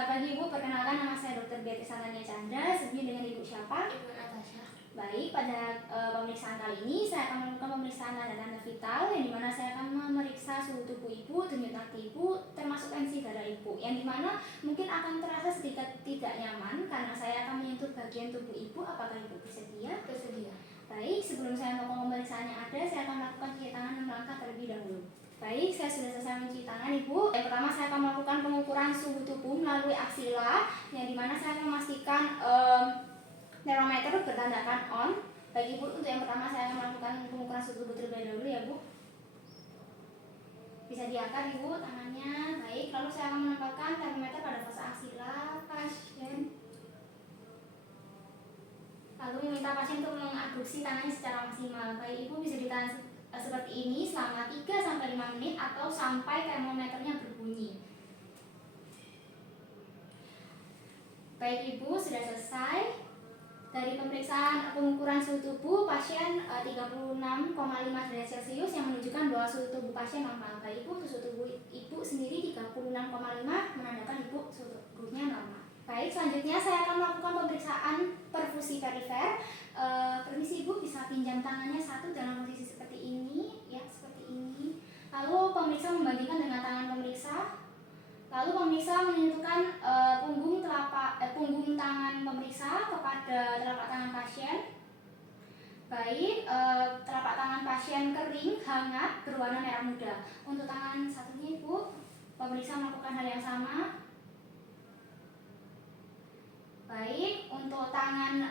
Selamat pagi Ibu, perkenalkan nama saya Dr. Beatrice Antania Chandra. Sebelumnya dengan Ibu siapa? Ibu Natasha. Baik, pada pemeriksaan kali ini saya akan melakukan pemeriksaan tanda-tanda vital, yang dimana saya akan memeriksa suhu tubuh Ibu, denyut nadi Ibu, termasuk tensi darah Ibu, yang dimana mungkin akan terasa sedikit tidak nyaman karena saya akan menyentuh bagian tubuh Ibu. Apakah Ibu bersedia? Bersedia. Baik, sebelum saya melakukan pemeriksaan yang ada, saya akan melakukan cuci tangan 6 langkah terlebih dahulu. Baik, saya sudah selesai mencuci tangan Ibu. Yang pertama saya akan melakukan pengukuran suhu tubuh melalui aksila, yang dimana saya akan memastikan termometer bertandakan on. Baik Ibu, untuk yang pertama saya akan melakukan pengukuran suhu tubuh terlebih dahulu ya Bu. Bisa diangkat Ibu tangannya. Baik, lalu saya akan menempatkan termometer pada fase aksila pasien. Lalu meminta pasien untuk mengadduksi tangannya secara maksimal. Baik Ibu, bisa ditahan seperti ini selama 3-5 menit atau sampai termometernya berbunyi. Baik Ibu, sudah selesai. Dari pemeriksaan pengukuran suhu tubuh pasien 36,5 derajat Celcius yang menunjukkan bahwa suhu tubuh pasien normal. Baik Ibu, suhu tubuh Ibu sendiri 36,5 menandakan Ibu suhu tubuhnya normal. Baik, selanjutnya saya akan melakukan pemeriksaan perfusi perifer. Permisi Ibu, bisa pinjam tangannya satu dalam posisi seperti ini, ya seperti ini. Lalu pemeriksa membandingkan dengan tangan pemeriksa. Lalu pemeriksa menentukan punggung tangan pemeriksa kepada telapak tangan pasien. Baik, telapak tangan pasien kering, hangat, berwarna merah muda. Untuk tangan satunya Ibu, pemeriksa melakukan hal yang sama. Baik, untuk tangan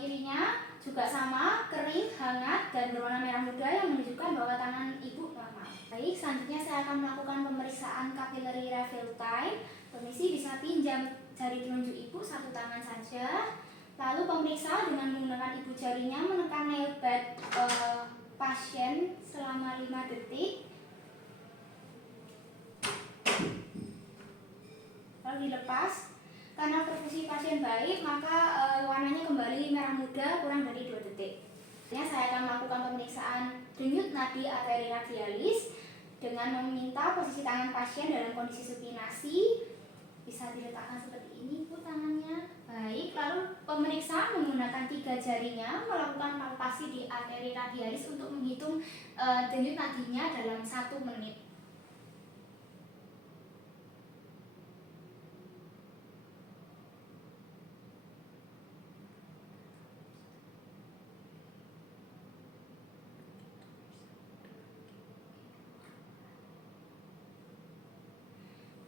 kirinya juga sama, kering, hangat, dan berwarna merah muda yang menunjukkan bahwa tangan Ibu normal. Baik, selanjutnya saya akan melakukan pemeriksaan capillary refill time. Permisi, bisa pinjam jari telunjuk Ibu satu tangan saja. Lalu pemeriksa dengan menggunakan ibu jarinya menekan nail bed pasien selama 5 detik. Lalu dilepas. Karena perfusi pasien baik, maka warnanya kembali merah muda kurang dari 2 detik. Saya akan melakukan pemeriksaan denyut nadi arteri radialis dengan meminta posisi tangan pasien dalam kondisi supinasi. Bisa diletakkan seperti ini Bu tangannya. Baik, lalu pemeriksa menggunakan 3 jarinya melakukan palpasi di arteri radialis untuk menghitung denyut nadinya dalam 1 menit.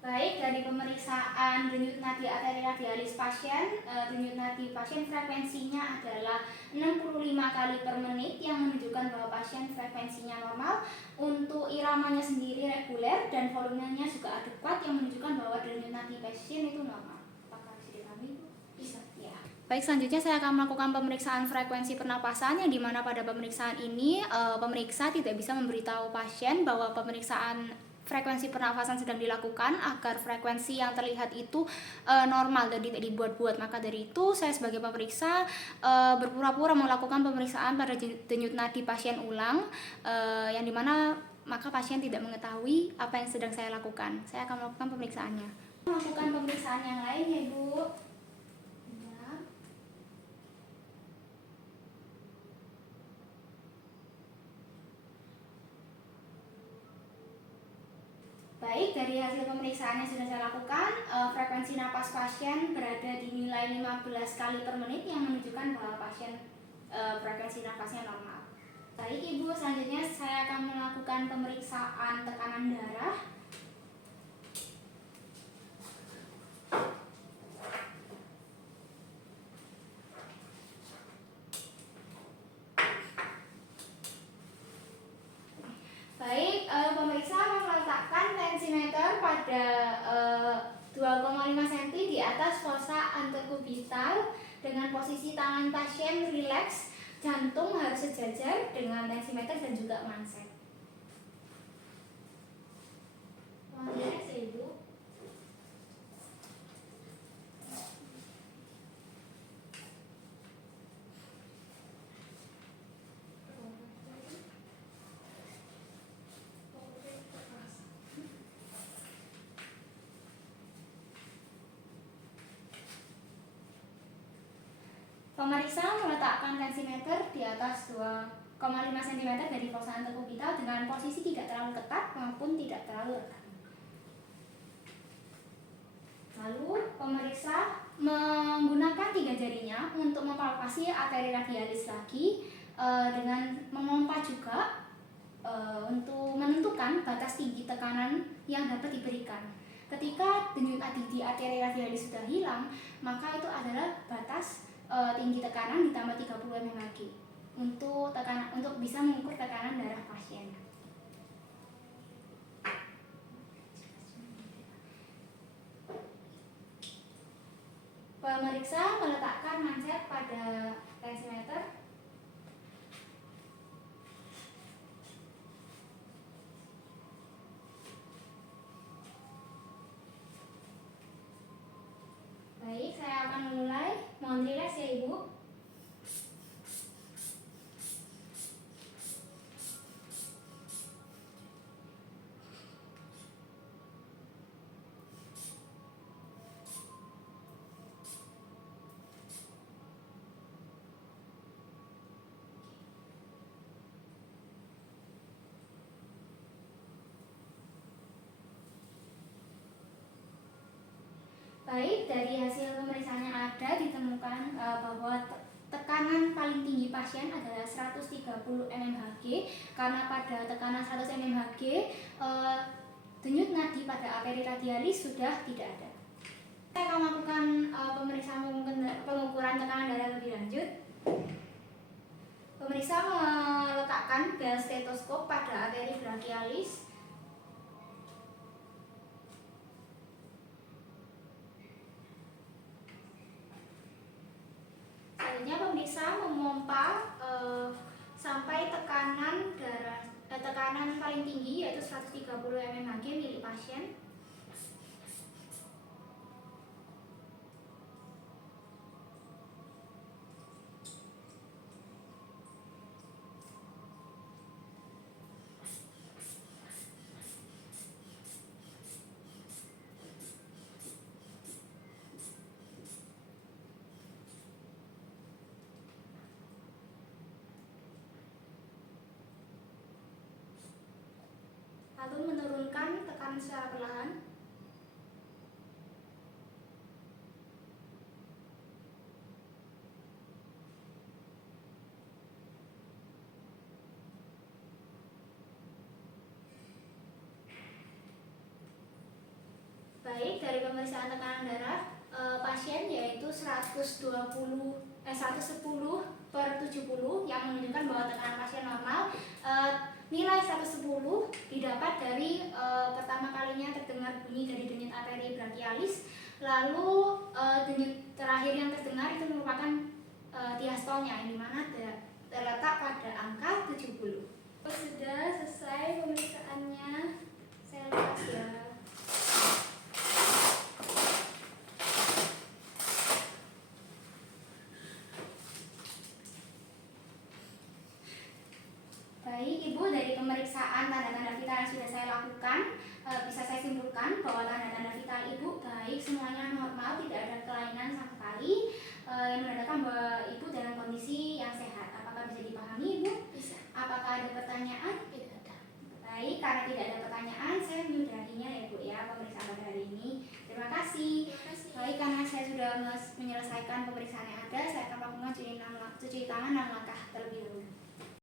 Baik, dari pemeriksaan denyut nadi arteri radialis pasien, denyut nadi pasien frekuensinya adalah 65 kali per menit yang menunjukkan bahwa pasien frekuensinya normal. Untuk iramanya sendiri reguler dan volumenya juga adekuat yang menunjukkan bahwa denyut nadi pasien itu normal. Apakah bisa dipahami? Bisa. Ya. Baik, selanjutnya saya akan melakukan pemeriksaan frekuensi pernapasan, yang dimana pada pemeriksaan ini pemeriksa tidak bisa memberitahu pasien bahwa pemeriksaan frekuensi pernafasan sedang dilakukan agar frekuensi yang terlihat itu normal dan tidak dibuat-buat. Maka dari itu saya sebagai pemeriksa berpura-pura melakukan pemeriksaan pada denyut nadi pasien ulang, yang dimana maka pasien tidak mengetahui apa yang sedang saya lakukan. Saya akan melakukan pemeriksaannya. Melakukan pemeriksaan yang lain ya Ibu. Baik, dari hasil pemeriksaan yang sudah saya lakukan, frekuensi napas pasien berada di nilai 15 kali per menit yang menunjukkan bahwa pasien frekuensi napasnya normal. Baik Ibu, selanjutnya saya akan melakukan pemeriksaan tekanan darah. Baik, pemeriksa meletakkan tensimeter pada 2,5 cm di atas fossa anterkubital dengan posisi tangan pasien rileks, jantung harus sejajar dengan tensimeter dan juga manset. Rileks ya Ibu. Pemeriksa meletakkan tensimeter di atas 2,5 cm dari pulsaan tubuh kita dengan posisi tidak terlalu ketat maupun tidak terlalu retak. Lalu pemeriksa menggunakan 3 jarinya untuk mempalpasi arteri radialis lagi dengan memompa juga untuk menentukan batas tinggi tekanan yang dapat diberikan. Ketika denyut nadi di arteri radialis sudah hilang, maka itu adalah batas tinggi tekanan ditambah 30 mmHg untuk bisa mengukur tekanan darah pasien. Pemeriksa meletakkan manset pada tensimeter Baik, saya akan memulai. Mohon rileks ya Ibu. Baik, dari hasil pemeriksaan yang ada ditemukan bahwa tekanan paling tinggi pasien adalah 130 mmHg karena pada tekanan 100 mmHg denyut nadi pada arteri radialis sudah tidak ada. Saya akan melakukan pemeriksaan pengukuran tekanan darah lebih lanjut. Pemeriksa meletakkan bel stetoskop pada arteri brachialis. Selanjutnya pemeriksa memompa sampai tekanan paling tinggi yaitu 130 mmHg milik pasien. Lalu menurunkan tekanan secara perlahan. Baik, dari pemeriksaan tekanan darah pasien yaitu 110/70 yang menunjukkan bahwa tekanan pasien normal. Nilai 110 didapat dari pertama kalinya terdengar bunyi dari denyut arteri brachialis, lalu denyut terakhir yang terdengar itu merupakan diastolnya, yang dimana terletak pada angka 70. Sudah selesai pemeriksaannya, saya lepas ya. Baik Ibu, dari pemeriksaan tanda-tanda vital yang sudah saya lakukan, bisa saya simpulkan bahwa tanda-tanda vital Ibu baik, semuanya normal, tidak ada kelainan sama sekali, yang menandakan bahwa Ibu dalam kondisi yang sehat. Apakah bisa dipahami Ibu? Bisa. Apakah ada pertanyaan? Tidak ada. Baik, karena tidak ada pertanyaan, saya menyudahinya ya Bu ya, pemeriksaan pada hari ini. Terima kasih. Baik, karena saya sudah menyelesaikan pemeriksaan yang ada, saya akan melakukan cuci tangan dan langkah terlebih dahulu.